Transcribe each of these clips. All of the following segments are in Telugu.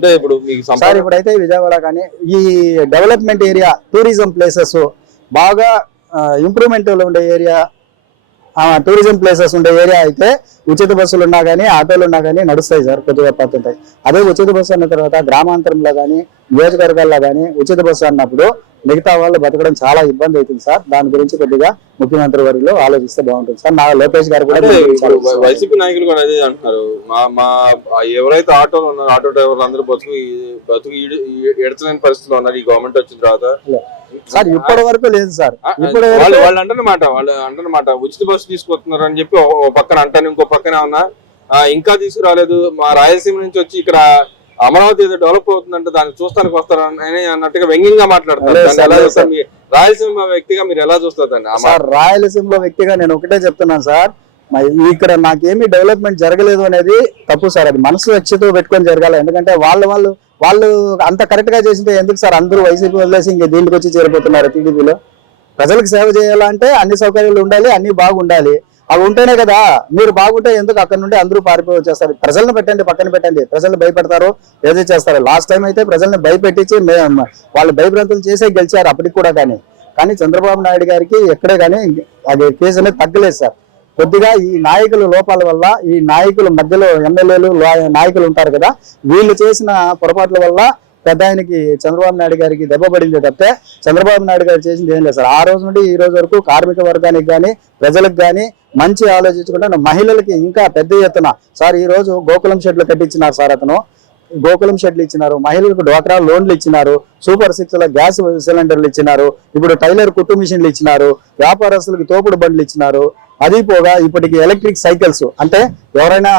అంటే ఇప్పుడు మీకు సార్ ఇప్పుడైతే విజయవాడ కానీ ఈ డెవలప్మెంట్ ఏరియా టూరిజం ప్లేసెస్ బాగా ఇంప్రూవ్మెంట్ ఉండే ఏరియా టూరిజం ప్లేసెస్ ఉండే ఏరియా అయితే ఉచిత బస్సులు ఉన్నా కానీ ఆటోలు ఉన్నా కానీ నడుస్తాయి సార్, కొద్దిగా పడుతుంటాయి. అదే ఉచిత బస్సు అన్న తర్వాత గ్రామాంతరంలో కానీ నియోజకవర్గాల్లో కానీ ఉచిత బస్సు అన్నప్పుడు మిగతా వాళ్ళు బతకడం చాలా ఇబ్బంది అవుతుంది సార్. దాని గురించి కొద్దిగా ముఖ్యమంత్రి వర్యులు ఆలోచిస్తే బాగుంటుంది సార్. నా లోకేష్ గారు కూడా వైసీపీ నాయకులు కూడా అదే అంటున్నారు, మా ఎవరైతే ఆటోలు ఉన్నారో ఆటో డ్రైవర్లు అందరూ బతుకు ఎడతలేని పరిస్థితిలో ఉన్నారు ఈ గవర్నమెంట్ వచ్చిన తర్వాత సార్. ఇప్పటి వరకు లేదు సార్. వాళ్ళు అంటున్నమాట ఉచిత బస్సు తీసుకొస్తున్నారు అని చెప్పి ఓ పక్కన అంటాను, ఇంకో పక్కన ఉన్నా ఇంకా తీసుకురాలేదు. మా రాయలసీమ నుంచి వచ్చి ఇక్కడ అమరావతి ఏదో డెవలప్ అవుతుందంటే దాన్ని చూస్తానికి వస్తారు అని అన్నట్టుగా వ్యంగ్యంగా మాట్లాడుతున్నారు. రాయలసీమ వ్యక్తిగా మీరు ఎలా చూస్తారు దాన్ని? సార్ రాయలసీమలో వ్యక్తిగా నేను ఒకటే చెప్తున్నాను సార్, ఇక్కడ నాకేమీ డెవలప్మెంట్ జరగలేదు అనేది తప్పు సార్. అది మనసు లక్ష్యతో పెట్టుకొని జరగాలి. ఎందుకంటే వాళ్ళు అంత కరెక్ట్ గా చేసింటే ఎందుకు సార్ అందరూ వైసీపీ వదిలేసి ఇంక దీనికి వచ్చి చేరిపోతున్నారు టీడీపీలో? ప్రజలకు సేవ చేయాలంటే అన్ని సౌకర్యాలు ఉండాలి, అన్ని బాగుండాలి. అవి ఉంటేనే కదా. మీరు బాగుంటే ఎందుకు అక్కడ నుండి అందరూ పారిపోయి వచ్చేస్తారు? ప్రజలను పెట్టండి, పక్కన పెట్టండి. ప్రజలు భయపడతారు, ఏదో చేస్తారు. లాస్ట్ టైం అయితే ప్రజల్ని భయపెట్టించి వాళ్ళు భయభ్రాంతులు చేసే గెలిచారు అప్పటికి కూడా. కానీ చంద్రబాబు నాయుడు గారికి ఎక్కడే కానీ అది కేసు అనేది తగ్గలేదు సార్. కొద్దిగా ఈ నాయకుల లోపాల వల్ల, ఈ నాయకుల మధ్యలో ఎమ్మెల్యేలు నాయకులు ఉంటారు కదా, వీళ్ళు చేసిన పొరపాట్ల వల్ల పెద్ద ఆయనకి చంద్రబాబు నాయుడు గారికి దెబ్బ పడింది తప్పితే చంద్రబాబు నాయుడు గారు చేసింది ఏం లేదు సార్. ఆ రోజు నుండి ఈ రోజు వరకు కార్మిక వర్గానికి కానీ ప్రజలకు కానీ మంచి ఆలోచించుకుంటే మహిళలకి ఇంకా పెద్ద ఎత్తున సార్ ఈ రోజు గోకులం షెడ్లు కట్టించినారు సార్. అతను గోకులం షెడ్లు ఇచ్చినారు, మహిళలకు డ్వాక్రా లోన్లు ఇచ్చినారు, సూపర్ 6 గ్యాస్ సిలిండర్లు ఇచ్చినారు, ఇప్పుడు టైలర్ కుట్టు మిషన్లు ఇచ్చినారు, వ్యాపారస్తులకు తోపుడు బండ్లు ఇచ్చినారు. అది పోగా ఇప్పటికి ఎలక్ట్రిక్ సైకిల్స్, అంటే ఎవరైనా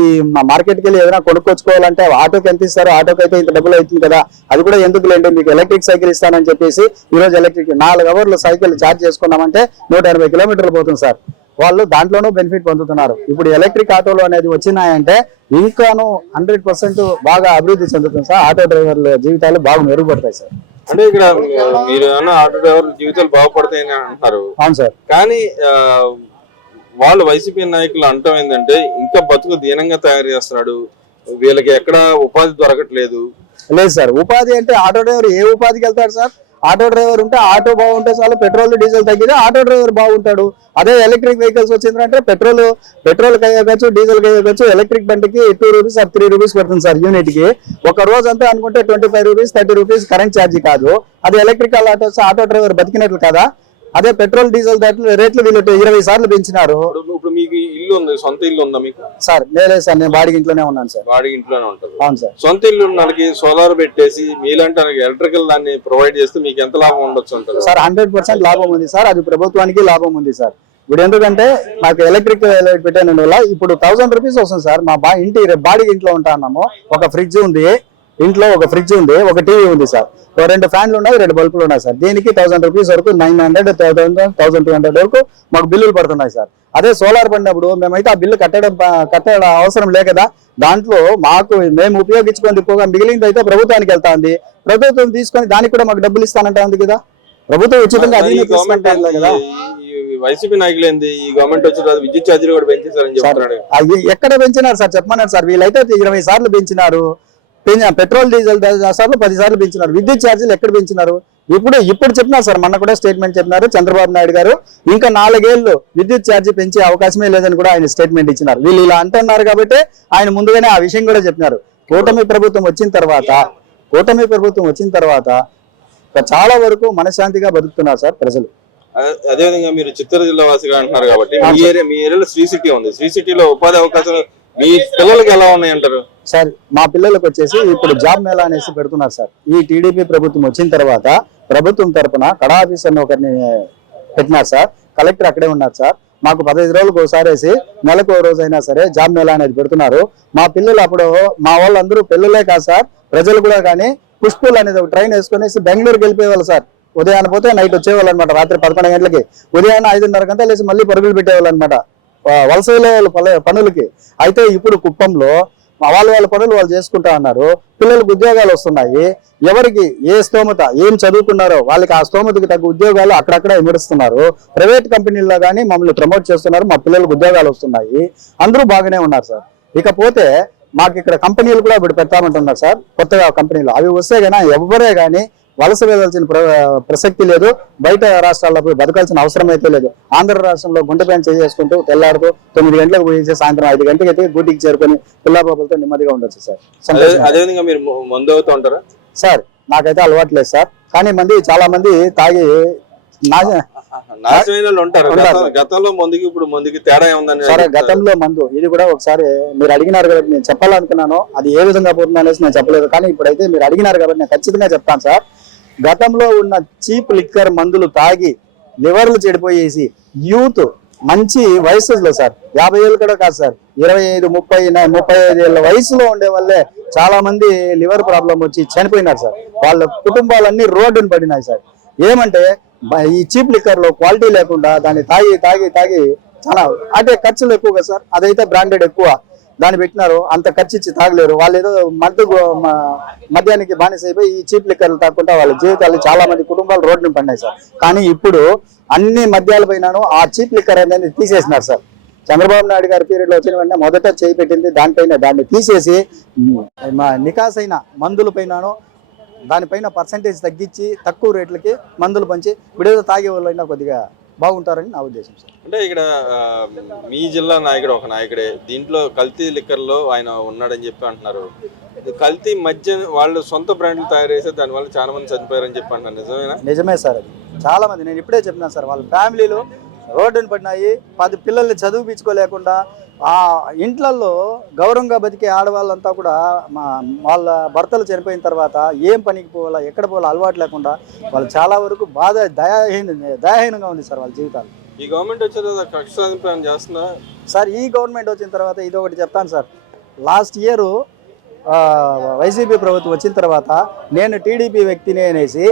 ఈ మార్కెట్కి వెళ్ళి ఏదైనా కొనుక్కొచ్చుకోవాలంటే ఆటోకి ఎంత ఇస్తారు, ఆటోకి అయితే ఇంత డబ్బులు అవుతుంది కదా, అది కూడా ఎందుకు లేండి మీకు ఎలక్ట్రిక్ సైకిల్ ఇస్తానని చెప్పేసి ఈ రోజు ఎలక్ట్రిక్ 4 అవర్లు సైకిల్ ఛార్జ్ చేసుకున్నామంటే 180 కిలోమీటర్లు పోతుంది సార్. వాళ్ళు దాంట్లోనూ బెనిఫిట్ పొందుతున్నారు. ఇప్పుడు ఎలక్ట్రిక్ ఆటోలు అనేది వచ్చినాయంటే ఇంకాను 100% బాగా అభివృద్ధి చెందుతుంది సార్. ఆటో డ్రైవర్ల జీవితాలు బాగా మెరుగుపడతాయి సార్. అంటే ఇక్కడ మీరు ఆటో డ్రైవర్ల జీవితాలు బాగుపడతాయని అంటారు. అవును సార్. కానీ వాళ్ళు వైసీపీ నాయకులు అంటాం ఏంటంటే ఇంకా బతుకు దీనంగా తయారు చేస్తున్నాడు, వీళ్ళకి ఎక్కడ ఉపాధి దొరకట్లేదు. లేదు సార్, ఉపాధి అంటే ఆటో డ్రైవర్ ఏ ఉపాధికి వెళ్తాడు సార్? ఆటో డ్రైవర్ ఉంటే ఆటో బాగుంటే చాలు, పెట్రోల్ డీజిల్ తగ్గితే ఆటో డ్రైవర్ బాగుంటాడు. అదే ఎలక్ట్రిక్ వెహికల్స్ వచ్చిందంటే పెట్రోల్ కయ్యవచ్చు, డీజిల్ కయ్యవచ్చు. ఎలక్ట్రిక్ బండికి 2 రూపీస్ 3 రూపీస్ పడుతుంది సార్ యూనిట్ కి. ఒక రోజు అంతా అనుకుంటే 25 రూపీస్ 30 రూపీస్ కరెంట్ ఛార్జీ కాదు. అదే ఎలక్ట్రికల్ ఆటో డ్రైవర్ బతికినట్లు కదా. అదే పెట్రోల్ డీజిల్ రేట్లు వీళ్ళు 20 సార్లు పెంచినారు. ఇప్పుడు మీకు ఇల్లు ఉంది, సొంత ఇల్లు ఉందా మీకు? సార్ లేదు సార్, నేను బాడిగ ఇంట్లోనే ఉన్నాను సార్. బాడిగ ఇంట్లోనే ఉంటారు? అవును సార్. సొంత ఇల్లు ఉన్న వాళ్ళకి సోలార్ పెట్టేసి మీలాంటి ఎలక్ట్రికల్ దాన్ని ప్రొవైడ్ చేస్తే మీకు ఎంత లాభం ఉండొచ్చు అంటారు? సార్ 100% లాభం ఉంది సార్. అది ప్రభుత్వానికి లాభం ఉంది సార్. ఇప్పుడు ఎందుకంటే మాకు ఎలక్ట్రిక్ పెట్టిన వల్ల ఇప్పుడు 1000 రూపీస్ వస్తుంది సార్. మా బాడిగ ఇంట్లో ఉంటా ఉన్నాము. ఒక ఫ్రిడ్జ్ ఉంది ఇంట్లో, ఒక ఫ్రిడ్జ్ ఉంది, ఒక టీవీ ఉంది సార్, 2 ఫ్యాన్లు ఉన్నాయి, 2 బల్బులు ఉన్నాయి సార్. దీనికి 1000 రూపీస్ వరకు 900, 1000, 1200 వరకు మాకు బిల్లులు పడుతున్నాయి సార్. అదే సోలార్ పడినప్పుడు మేమైతే ఆ బిల్లు కట్టడం అవసరం లే కదా. దాంట్లో మేము ఉపయోగించుకొని పోగా మిగిలింది అయితే ప్రభుత్వానికి వెళ్తా ఉంది. ప్రభుత్వం తీసుకొని దానికి కూడా మాకు డబ్బులు ఇస్తానంటా ఉంది కదా. ప్రభుత్వం ఉచితంగా అది కదా. వైసీపీ నాయకులు ఏంది ఈ గవర్నమెంట్ వచ్చిన విద్యుత్ ఛార్జీలు కూడా పెంచేశారని చెప్తున్నాడు. ఎక్కడ పెంచినారు సార్ చెప్పమన్నారు సార్. వీళ్ళైతే 20 సార్లు పెంచినారు. పెట్రోల్ డీజిల్ సార్లు 10 సార్లు పెంచినారు. విద్యుత్ ఛార్జీలు ఎక్కడ పెంచినారు? ఇప్పుడు చెప్పినారు సార్, మొన్న కూడా స్టేట్మెంట్ చెప్పినారు చంద్రబాబు నాయుడు గారు. ఇంకా 4 ఏళ్ళు విద్యుత్ ఛార్జీ పెంచే అవకాశమే లేదని కూడా ఆయన స్టేట్మెంట్ ఇచ్చినారు. వీళ్ళు ఇలా అంటున్నారు కాబట్టి ఆయన ముందుగానే ఆ విషయం కూడా చెప్పినారు. కూటమి ప్రభుత్వం వచ్చిన తర్వాత చాలా వరకు మనశ్శాంతిగా బతుకుతున్నారు సార్ ప్రజలు. అదేవిధంగా మీరు చిత్తూరు జిల్లా వాసిగా అంటున్నారు కాబట్టి మీ ఏరియాలో శ్రీ సిటీ ఉంది. శ్రీ సిటీలో ఉపాధి అవకాశాలు మీ పిల్లలకి ఎలా ఉన్నాయి అంటారు? సార్ మా పిల్లలకు వచ్చేసి ఇప్పుడు జాబ్ మేళా అనేసి పెడుతున్నారు సార్. ఈ టీడీపీ ప్రభుత్వం వచ్చిన తర్వాత ప్రభుత్వం తరఫున కడా ఆఫీసర్ని ఒకరిని పెట్టినారు సార్. కలెక్టర్ అక్కడే ఉన్నారు సార్. మాకు 15 రోజులకు ఒకసారి వేసి నెలకు ఒక రోజైనా సరే జాబ్ మేళా అనేది పెడుతున్నారు. మా పిల్లలు అప్పుడు మా వాళ్ళందరూ పిల్లలే కాదు సార్, ప్రజలు కూడా కానీ పుష్పూల్ అనేది ఒక ట్రైన్ వేసుకునేసి బెంగళూరుకి వెళ్ళిపోయేవాళ్ళు సార్. ఉదయాన్ని పోతే నైట్ వచ్చేవాళ్ళు అనమాట. రాత్రి 11 గంటలకి, ఉదయాన్నే 5:30 గంటలు లేచి మళ్ళీ పరుగులు పెట్టేవాళ్ళు అనమాట వలస పనులకి. అయితే ఇప్పుడు కుప్పంలో వాళ్ళ పనులు వాళ్ళు చేసుకుంటా ఉన్నారు. పిల్లలకు ఉద్యోగాలు వస్తున్నాయి. ఎవరికి ఏ స్తోమత ఏం చదువుకున్నారో వాళ్ళకి ఆ స్తోమతకి తగ్గ ఉద్యోగాలు అక్కడక్కడ ఇమరుస్తున్నారు. ప్రైవేట్ కంపెనీల్లో కానీ మమ్మల్ని ప్రమోట్ చేస్తున్నారు. మా పిల్లలకు ఉద్యోగాలు వస్తున్నాయి. అందరూ బాగానే ఉన్నారు సార్. ఇకపోతే మాకు ఇక్కడ కంపెనీలు కూడా ఇప్పుడు పెట్టామంటున్నారు సార్, కొత్తగా కంపెనీలు. అవి వస్తే గానీ ఎవరే కానీ వలస వెళ్ళాల్సిన ప్రసక్తి లేదు, బయట రాష్ట్రాల్లో పోయి బతకాల్సిన అవసరం అయితే లేదు. ఆంధ్ర రాష్ట్రంలో గుండె పైన చేసుకుంటూ తెల్లాడుతూ 9 గంటలకు పోయి సాయంత్రం 5 గంటలకు అయితే డ్యూటీకి చేరుకొని పిల్లాబాబులతో నెమ్మదిగా ఉండొచ్చు సార్. అదేవిధంగా మీరు మందు అవుతూ ఉంటారా సార్? నాకైతే అలవాటు లేదు సార్, కానీ చాలా మంది తాగి నాశనమైన వాళ్ళు ఉంటారు. గతంలో మందుకి ఇప్పుడు మందుకి తేడా ఏముందని సరే, గతంలో మందు ఇది కూడా ఒకసారి మీరు అడిగినారు కాబట్టి నేను చెప్పాలనుకున్నాను. అది ఏ విధంగా పోతుంది అనేసి నేను చెప్పలేదు, కానీ ఇప్పుడైతే మీరు అడిగినారు కాబట్టి నేను ఖచ్చితంగా చెప్తాను సార్. గతంలో ఉన్న చీప్ లిక్కర్ మందులు తాగి లివర్లు చెడిపోయేసి యూత్ మంచి వయసులో సార్, 50 ఏళ్ళు కూడా కాదు సార్, 25, 30, 35 ఏళ్ళ వయసులో ఉండే వాళ్ళే చాలా మంది లివర్ ప్రాబ్లం వచ్చి చనిపోయినారు సార్. వాళ్ళ కుటుంబాలన్నీ రోడ్డును పడినాయి సార్. ఏమంటే ఈ చీప్ లిక్కర్ లో క్వాలిటీ లేకుండా దాన్ని తాగి తాగి తాగి చాలా అంటే ఖర్చులు ఎక్కువ కదా సార్. అదైతే బ్రాండెడ్ ఎక్కువ, దాన్ని పెట్టినారు, అంత ఖర్చు ఇచ్చి తాగలేరు వాళ్ళు. ఏదో మద్యానికి బానిస అయిపోయి ఈ చీప్ లిక్కర్లు తాకుండా వాళ్ళ జీవితాలు చాలా మంది కుటుంబాలు రోడ్డును పడినాయి సార్. కానీ ఇప్పుడు అన్ని మద్యాల పైనను ఆ చీప్ లిక్కర్ అనేది తీసేసినారు సార్. చంద్రబాబు నాయుడు గారి పీరియడ్ లో వచ్చిన వెంటనే మొదట చేయి పెట్టింది దానిపైన, దాన్ని తీసేసి నికాసైన మందుల పైనను దానిపైన పర్సంటేజ్ తగ్గించి తక్కువ రేట్లకి మందులు పంచి విడేదో తాగే వాళ్ళైనా కొద్దిగా బాగుంటారని నా ఉద్దేశం సార్. అంటే ఇక్కడ మీ జిల్లా నాయకుడు ఒక నాయకుడే, దీంట్లో కల్తీ లిక్కర్లో ఆయన ఉన్నాడని చెప్పి అంటున్నారు. కల్తీ మధ్య వాళ్ళు సొంత బ్రాండ్లు తయారు చేస్తే దానివల్ల చాలా మంది చనిపోయారని చెప్పి అంటున్నారు, నిజమేనా? నిజమే సార్, అది చాలా మంది, నేను ఇప్పుడే చెప్పినాను సార్, వాళ్ళ ఫ్యామిలీలు రోడ్డును పడినాయి. 10 పిల్లల్ని చదివిపించుకోలేకుండా ఆ ఇంట్లల్లో గౌరవంగా బతికే ఆడవాళ్ళంతా కూడా వాళ్ళ భర్తలు చనిపోయిన తర్వాత ఏం పనికి పోవాలా ఎక్కడ పోవాలా అలవాటు లేకుండా వాళ్ళు చాలా వరకు బాధ దయాహీనంగా ఉంది సార్ వాళ్ళ జీవితాలు. ఈ గవర్నమెంట్ వచ్చిన తర్వాత కక్ష సాధింపు చేస్తున్నా సార్. ఈ గవర్నమెంట్ వచ్చిన తర్వాత ఇది ఒకటి చెప్తాను సార్, లాస్ట్ ఇయర్ వైసీపీ ప్రభుత్వం వచ్చిన తర్వాత నేను టీడీపీ వ్యక్తిని అనేసి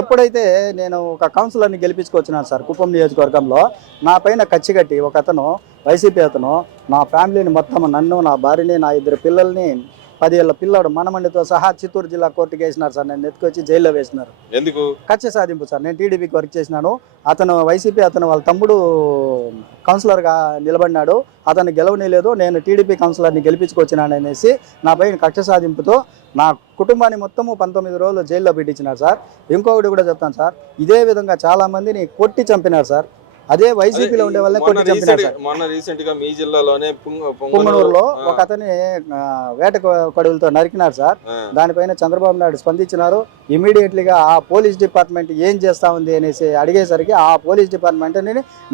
ఎప్పుడైతే నేను ఒక కౌన్సిలర్ని గెలిపించుకొచ్చినాను సార్ కుప్పం నియోజకవర్గంలో, నా పైన కచ్చి కట్టి ఒక అతను వైసీపీ అతను నా ఫ్యామిలీని మొత్తం, నన్ను, నా భార్యని, నా 2 పిల్లల్ని, 10 ఏళ్ళ పిల్లాడు మనమండితో సహా చిత్తూరు జిల్లా కోర్టుకి వేసినారు సార్. నేను ఎత్తుకొచ్చి జైల్లో వేసినారు. ఎందుకు? కక్ష సాధింపు సార్. నేను టీడీపీకి వర్క్ చేసినాను, అతను వైసీపీ అతను వాళ్ళ తమ్ముడు కౌన్సిలర్గా నిలబడినాడు, అతను గెలవనీలేదు, నేను టీడీపీ కౌన్సిలర్ని గెలిపించుకొచ్చినాను అనేసి నా పైన కక్ష సాధింపుతో నా కుటుంబాన్ని మొత్తము 19 రోజులు జైల్లో పెట్టించినారు సార్. ఇంకొకటి కూడా చెప్తాను సార్, ఇదే విధంగా చాలా మందిని కొట్టి చంపినారు సార్. అదే వైసీపీలో ఉండే వాళ్ళని కొట్టి చంపినారు సార్. మొన్న రీసెంట్ గా మీ జిల్లాలోనే పుంగనూరులో ఒక అతని వేట కొడవలతో నరికినారు సార్. దానిపైన చంద్రబాబు నాయుడు స్పందించినారు. ఇమీడియట్లీగా ఆ పోలీస్ డిపార్ట్మెంట్ ఏం చేస్తా ఉంది అనేసి అడిగేసరికి ఆ పోలీస్ డిపార్ట్మెంట్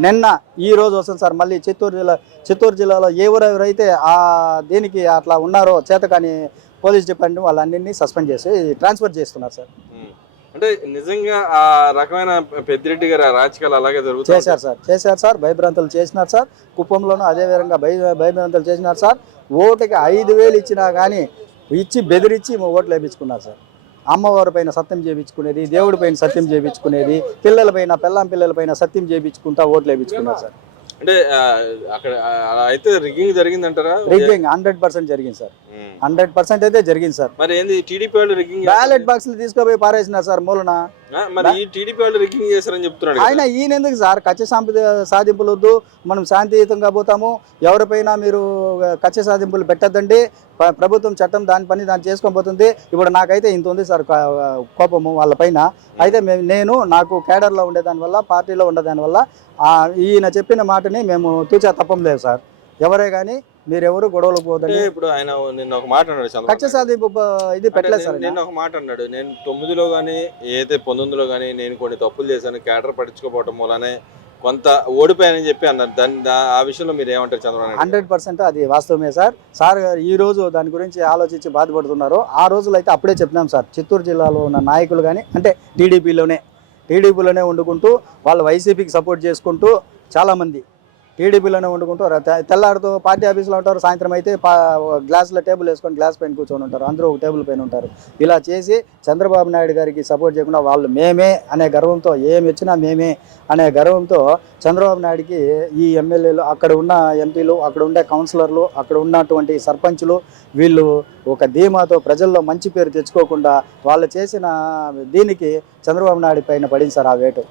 నిన్న ఈ రోజు వస్తుంది సార్. మళ్ళీ చిత్తూరు జిల్లాలో ఎవరెవరైతే ఆ దీనికి అట్లా ఉన్నారో చేతకాని పోలీస్ డిపార్ట్మెంట్ వాళ్ళన్నింటినీ సస్పెండ్ చేసి ట్రాన్స్ఫర్ చేస్తున్నారు సార్. అంటే నిజంగా ఆ రకమైన పెద్దిరెడ్డి గారి రాజకీయాలు అలాగే జరుగుతాయి. చేశారు సార్, భయభ్రాంతులు చేసినారు సార్. కుప్పంలోనూ అదే విధంగా భయభ్రాంతులు చేసినారు సార్. ఓటుకి 5,000 ఇచ్చినా కానీ ఇచ్చి బెదిరించి ఓట్లు వేయించుకున్నారు సార్. అమ్మవారి పైన సత్యం చేయించుకునేది, దేవుడి పైన సత్యం చేయించుకునేది, పిల్లల పైన సత్యం చేయించుకుంటా ఓట్లు వేయించుకున్నారు సార్. అంటే అక్కడ అయితే రిగ్గింగ్ జరిగిందంటారా? రిగ్గింగ్ 100% జరిగింది సార్, 100% అయితే జరిగింది సార్. మరి ఏంది టీడీపీ వాళ్ళు రిగ్గింగ్ బ్యాలెట్ బాక్స్లు తీసుకుపోయి పారేసినారు సార్ మూలన. మరి ఈ టీడీపీ వాళ్ళు రిగ్గింగ్ చేశారని చెప్తున్నాడు ఆయన. ఈయన ఎందుకు సార్ కక్ష సాధింపులు వద్దు, మనం శాంతియుతంగా పోతాము, ఎవరిపైనా మీరు కక్ష సాధింపులు పెట్టద్దండి, ప్రభుత్వం చట్టం దాని పని దాన్ని చేసుకొని పోతుంది. ఇప్పుడు నాకైతే ఇంత ఉంది సార్ కోపము వాళ్ళ పైన. అయితే నేను నాకు కేడర్లో ఉండేదాని వల్ల, పార్టీలో ఉండేదాని వల్ల ఈయన చెప్పిన మాటని మేము తూచా తప్పం లేదు సార్. ఎవరే కానీ మీరెవరు గొడవలు పోదండి. ఇప్పుడు ఆయన నిన్న ఒక మాట అన్నాడు, కక్ష సాధింపు ఇది పెట్టలేదు సార్. నిన్న ఒక మాట అన్నాడు, నేను 9లో కానీ ఏదైతే 19లో కానీ నేను కొన్ని తప్పులు చేశాను, కేడర్ పట్టించుకోపోవటం మూలనే కొంత ఓడిపోయానని చెప్పి అన్నారు. ఆ విషయంలో మీరు ఏమంటారు చంద్రబాబు? 100% అది వాస్తవమే సార్. సార్ గారు ఈ రోజు దాని గురించి ఆలోచించి బాధపడుతున్నారు. ఆ రోజులు అయితే అప్పుడే చెప్పినాం సార్. చిత్తూరు జిల్లాలో ఉన్న నాయకులు కానీ అంటే టీడీపీలోనే వండుకుంటూ వాళ్ళు వైసీపీకి సపోర్ట్ చేసుకుంటూ చాలామంది టీడీపీలోనే వండుకుంటూ తెల్లారితో పార్టీ ఆఫీస్లో ఉంటారు, సాయంత్రం అయితే గ్లాసులో టేబుల్ వేసుకొని గ్లాస్ పైన కూర్చొని ఉంటారు, అందరూ ఒక టేబుల్ పైన ఉంటారు. ఇలా చేసి చంద్రబాబు నాయుడు గారికి సపోర్ట్ చేయకుండా వాళ్ళు మేమే అనే గర్వంతో, ఏమి వచ్చినా మేమే అనే గర్వంతో చంద్రబాబు నాయుడికి ఈ ఎమ్మెల్యేలు, అక్కడ ఉన్న ఎంపీలు, అక్కడ ఉండే కౌన్సిలర్లు, అక్కడ ఉన్నటువంటి సర్పంచులు వీళ్ళు ఒక ధీమాతో ప్రజల్లో మంచి పేరు తెచ్చుకోకుండా వాళ్ళు చేసిన దీనికి చంద్రబాబు నాయుడు పైన పడింది సార్ ఆ వేటు.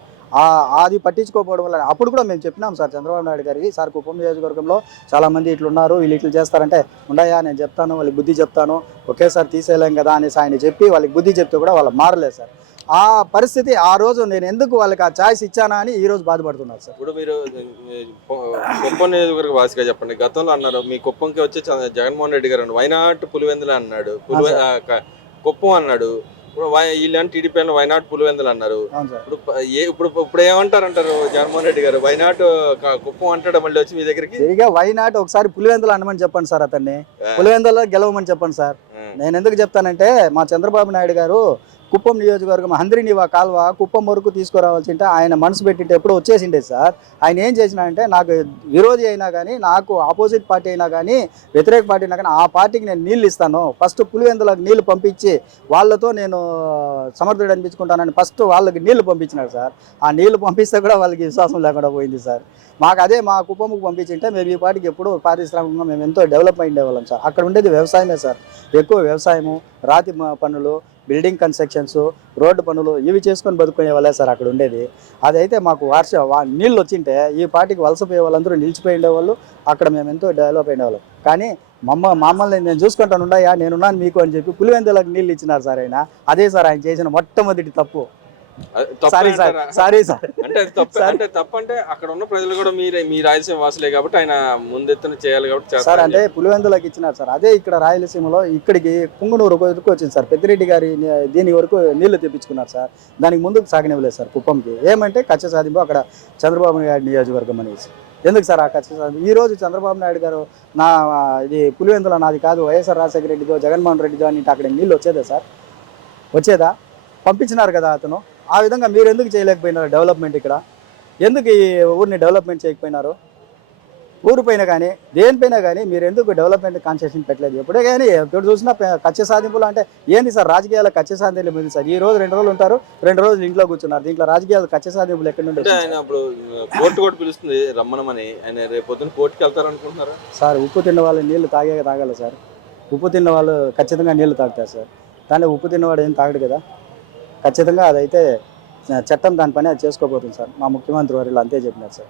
అది పట్టించుకోకపోవడం వల్ల అప్పుడు కూడా మేము చెప్పినాం సార్ చంద్రబాబు నాయుడు గారికి, సార్ కుప్పం నియోజకవర్గంలో చాలామంది ఇట్లున్నారు, వీళ్ళు ఇట్లు చేస్తారంటే ఉండయా నేను చెప్తాను, వాళ్ళకి బుద్ధి చెప్తాను, ఒకేసారి తీసేయలేం కదా అనేసి ఆయన చెప్పి వాళ్ళకి బుద్ధి చెప్తే కూడా వాళ్ళు మారలేదు సార్. ఆ పరిస్థితి ఆ రోజు నేను ఎందుకు వాళ్ళకి ఆ ఛాయిస్ ఇచ్చానా అని ఈ రోజు బాధపడుతున్నారు సార్. ఇప్పుడు మీరు కుప్పం నియోజకవర్గ వాసిగా చెప్పండి, గతంలో అన్నారు మీ కుప్పంకి వచ్చి జగన్మోహన్ రెడ్డి గారు వైనాట్ పులివెందులు అన్నాడు, కుప్పం అన్నాడు, ఇప్పుడు వీళ్ళని టీడీపీ వైనాట్ పులివెందులు అన్నారు. ఇప్పుడు ఏమంటారంటారు జగన్మోహన్ రెడ్డి గారు? వైనాట్ కుప్పం అంటాడు మళ్ళీ వచ్చి మీ దగ్గరికి. వైనాట్ ఒకసారి పులివెందులు అనమని చెప్పండి సార్, అతన్ని పులివెందులో గెలవమని చెప్పండి సార్. నేను ఎందుకు చెప్తానంటే మా చంద్రబాబు నాయుడు గారు కుప్పం నియోజకవర్గం హంద్రినివా కాల్వ కుప్పం వరకు తీసుకురావాల్సింటే ఆయన మనసు పెట్టింటే ఎప్పుడో వచ్చేసిండే సార్. ఆయన ఏం చేసినాడంటే నాకు విరోధి అయినా కానీ, నాకు ఆపోజిట్ పార్టీ అయినా కానీ, వ్యతిరేక పార్టీ అయినా కానీ ఆ పార్టీకి నేను నీళ్ళు ఇస్తాను, ఫస్ట్ పులివెందులకు నీళ్లు పంపించి వాళ్ళతో నేను సమర్థుడు అనిపించుకుంటానని ఫస్ట్ వాళ్ళకి నీళ్లు పంపించినాడు సార్. ఆ నీళ్లు పంపిస్తే కూడా వాళ్ళకి విశ్వాసం లేకుండా పోయింది సార్. మాకు అదే మా కుప్పంకు పంపించింటే మేము ఈ పార్టీకి ఎప్పుడూ పారిశ్రామికంగా మేము ఎంతో డెవలప్ అయ్యి ఉండేవాళ్ళం సార్. అక్కడ ఉండేది వ్యవసాయమే సార్, ఎక్కువ వ్యవసాయము, రాతి పనులు, బిల్డింగ్ కన్స్ట్రక్షన్స్, రోడ్డు పనులు ఇవి చేసుకొని బతుకునే వాళ్ళే సార్ అక్కడ ఉండేది. అదైతే మాకు నీళ్ళు వచ్చింటే ఈ పార్టీకి వలసపోయే వాళ్ళందరూ నిలిచిపోయి ఉండేవాళ్ళు, అక్కడ మేము ఎంతో డెవలప్ అయినవాళ్ళం. కానీ మమ్మల్ని నేను చూసుకుంటాను ఉండయా నేనున్నాను మీకు అని చెప్పి పులివెందులకు నీళ్ళు ఇచ్చినారు సార్ ఆయన. అదే సార్ ఆయన చేసిన మొట్టమొదటి తప్పు. Sorry sir. అంటే తప్పంటే అక్కడ ఉన్న ప్రజలు కూడా మీ రాయలసీమ వాసులే కాబట్టి ఆయన ముందెత్తున చేయాలి కాబట్టి సార్. అంటే పులివెందులకు ఇచ్చినారు సార్. అదే ఇక్కడ రాయలసీమలో ఇక్కడికి పుంగునూరు వరకు వచ్చింది సార్. పెద్దిరెడ్డి గారి దీని వరకు నీళ్లు తెప్పించుకున్నారు సార్. దానికి ముందుకు సాగనివ్వలేదు సార్ కుప్పంకి. ఏమంటే కక్ష సాధింపు అక్కడ చంద్రబాబు నాయుడు నియోజకవర్గం అనేసి. ఎందుకు సార్ ఆ కక్ష సాధింపు? ఈ రోజు చంద్రబాబు నాయుడు గారు ఇది పులివెందుల నాది కాదు, వైఎస్ఆర్ రాజశేఖర రెడ్డిదో జగన్మోహన్ రెడ్డిదో అని అక్కడ నీళ్ళు వచ్చేదా సార్? వచ్చేదా? పంపించినారు కదా అతను. ఆ విధంగా మీరు ఎందుకు చేయలేకపోయినారు డెవలప్మెంట్? ఇక్కడ ఎందుకు ఈ ఊరిని డెవలప్మెంట్ చేయకపోయినారు? ఊరిపైన కానీ దేనిపైనా కానీ మీరు ఎందుకు డెవలప్మెంట్ కాన్సెషన్ పెట్టలేదు? ఎప్పుడే కానీ ఎప్పుడు చూసినా కక్ష సాధింపులు అంటే ఏంది సార్? రాజకీయాల కక్ష సాధింపులు ఉంది సార్. ఈ రోజు 2 రోజులు ఉంటారు, 2 రోజులు ఇంట్లో కూర్చున్నారు. దీంట్లో రాజకీయాలు కక్ష సాధింపులు ఎక్కడి నుండి? ఇప్పుడు కోర్టు కూడా పిలుస్తుంది రమ్మనమని, ఆయన రేపు పొద్దున్న కోర్టుకి వెళ్తారనుకుంటున్నారు సార్. ఉప్పు తిన్న వాళ్ళు నీళ్లు తాగాలి సార్. ఉప్పు తిన్న వాళ్ళు ఖచ్చితంగా నీళ్లు తాగుతారు సార్. కానీ ఉప్పు తిన్నవాడు ఏం తాగడు కదా. ఖచ్చితంగా అదైతే చట్టం దాని పని అది చేసుకోబోతుంది సార్. మా ముఖ్యమంత్రి వారిలో అంతే చెప్పినారు సార్.